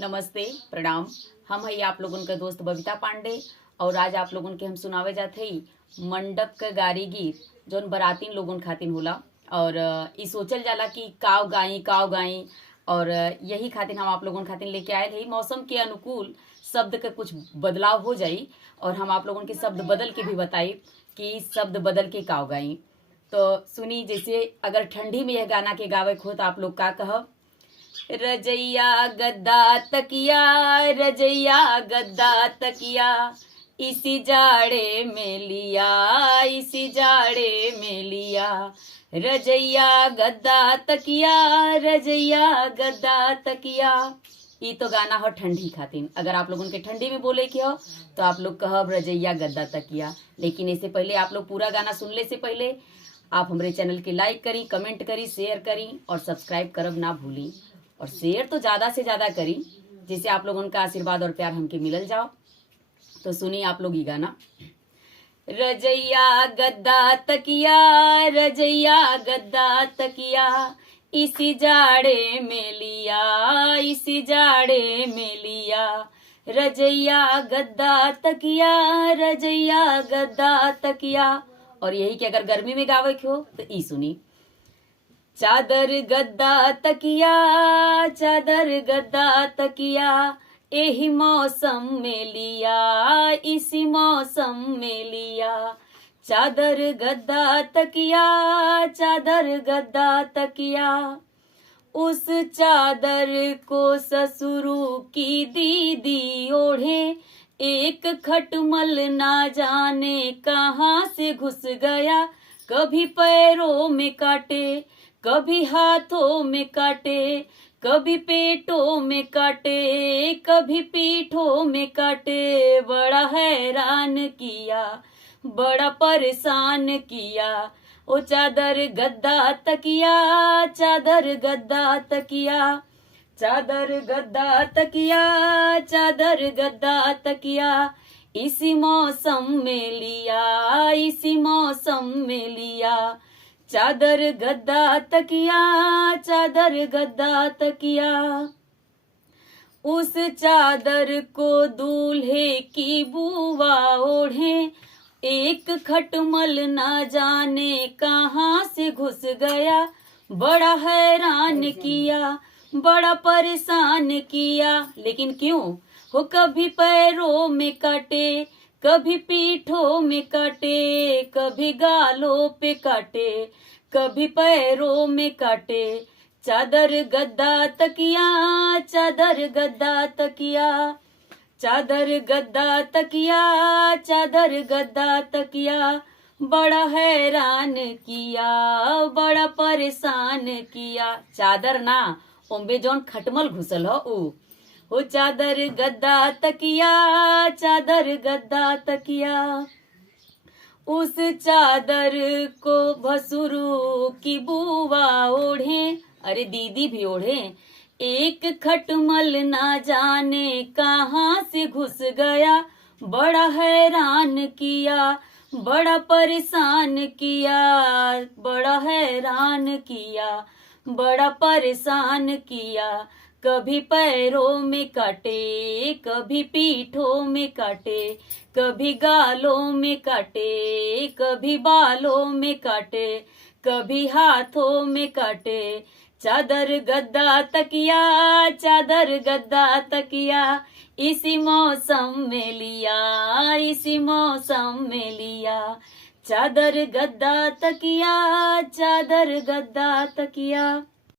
नमस्ते, प्रणाम। हम हई आप लोगन के दोस्त बबीता पांडे और आज आप लोगन के हम सुनावे जात हई मंडप के गारी गीत जौन बरातीन लोगन खातिन होला। और ई सोचल जाला कि काव गाई और यही खातिर हम आप लोगन खातिर लेके आए हई। मौसम के अनुकूल शब्द के कुछ बदलाव हो जाई और हम आप लोगन के शब्द बदल के भी बताई कि शब्द बदल के काव गाई। तो सुनी, जैसे अगर ठंडी में यह गाना के गावे को हो तो आप लोग का कहब। रजैया गद्दा तकिया, रजैया गद्दा तकिया, इसी जाड़े में लिया, इसी जाड़े में लिया। रजैया गद्दा तकिया, रजैया गद्दा तकिया। ये तो गाना हो ठंडी खातिर। अगर आप लोगों के ठंडी में बोले के हो तो आप लोग कहब रजैया गद्दा तकिया। लेकिन इससे पहले आप लोग पूरा गाना सुनने से पहले आप हमारे चैनल के लाइक करी, कमेंट करी, शेयर करी और सब्सक्राइब करब ना भूली। और शेयर तो ज्यादा से ज्यादा करी, जिससे आप लोगों का आशीर्वाद और प्यार हमके मिलल जाओ। तो सुनिए आप लोग ये गाना। रजैया गद्दा तकिया, रजैया गद्दा तकिया, इसी जाड़े में लिया, इसी जाड़े में लिया। रजैया गद्दा तकिया, रजैया गद्दा तकिया। और यही कि अगर गर्मी में गावे के हो तो ई सुनी। चादर गद्दा तकिया, चादर गद्दा तकिया, एही मौसम में लिया, इसी मौसम में लिया। चादर गद्दा तकिया, चादर गद्दा तकिया। उस चादर को ससुरु की दीदी ओढ़े, एक खटमल ना जाने कहाँ से घुस गया। कभी पैरों में काटे, कभी हाथों में काटे, कभी पेटों में काटे, कभी पीठों में काटे। बड़ा हैरान किया, बड़ा परेशान किया। ओ चादर गद्दा तकिया, चादर गद्दा तकिया, चादर गद्दा तकिया, चादर गद्दा तकिया। इसी मौसम में लिया, इसी मौसम में लिया। चादर गद्दा तकिया, चादर गद्दा तकिया। उस चादर को दूल्हे की बुआ ओढ़े, एक खटमल ना जाने कहाँ से घुस गया। बड़ा हैरान किया, बड़ा परेशान किया। लेकिन क्यों हो, कभी पैरों में काटे, कभी पीठों में काटे, कभी गालों पे काटे, कभी पैरों में काटे। चादर गद्दा तकिया, चादर गद्दा तकिया, चादर गद्दा तकिया, चादर गद्दा तकिया। बड़ा हैरान किया, बड़ा परेशान किया। चादर ना, ओम्बे जौन खटमल घुसल हो ऊ चादर गद्दा तकिया, चादर गद्दा तकिया। उस चादर को भसुरु की बुआ ओढ़े, अरे दीदी भी ओढ़े, एक खटमल ना जाने कहाँ से घुस गया। बड़ा हैरान किया, बड़ा परेशान किया, बड़ा हैरान किया, बड़ा परेशान किया। कभी पैरों में काटे, कभी पीठों में काटे, कभी गालों में काटे, कभी बालों में काटे, कभी हाथों में काटे। चादर गद्दा तकिया, चादर गद्दा तकिया, इसी मौसम में लिया, इसी मौसम में लिया। चादर गद्दा तकिया, चादर गद्दा तकिया।